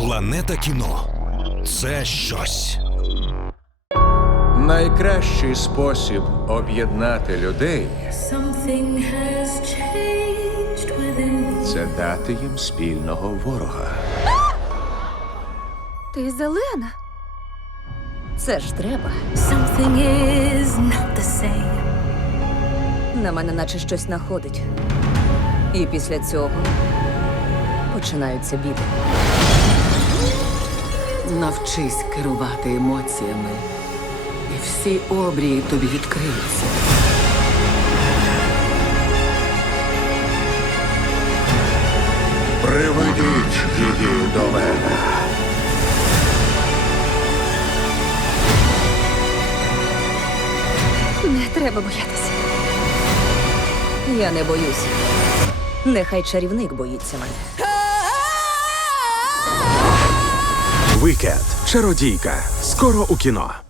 Планета кіно це щось. Найкращий спосіб об'єднати людей has це дати їм спільного ворога. Ти зелена. Це ж треба. Is not the same. На мене, наче щось находить. І після цього починаються біди. Навчись керувати емоціями. І всі обрії тобі відкриються. Приведіть її до мене! Не треба боятися. Я не боюсь. Нехай чарівник боїться мене. Вікенд. Чародійка. скоро у кіно.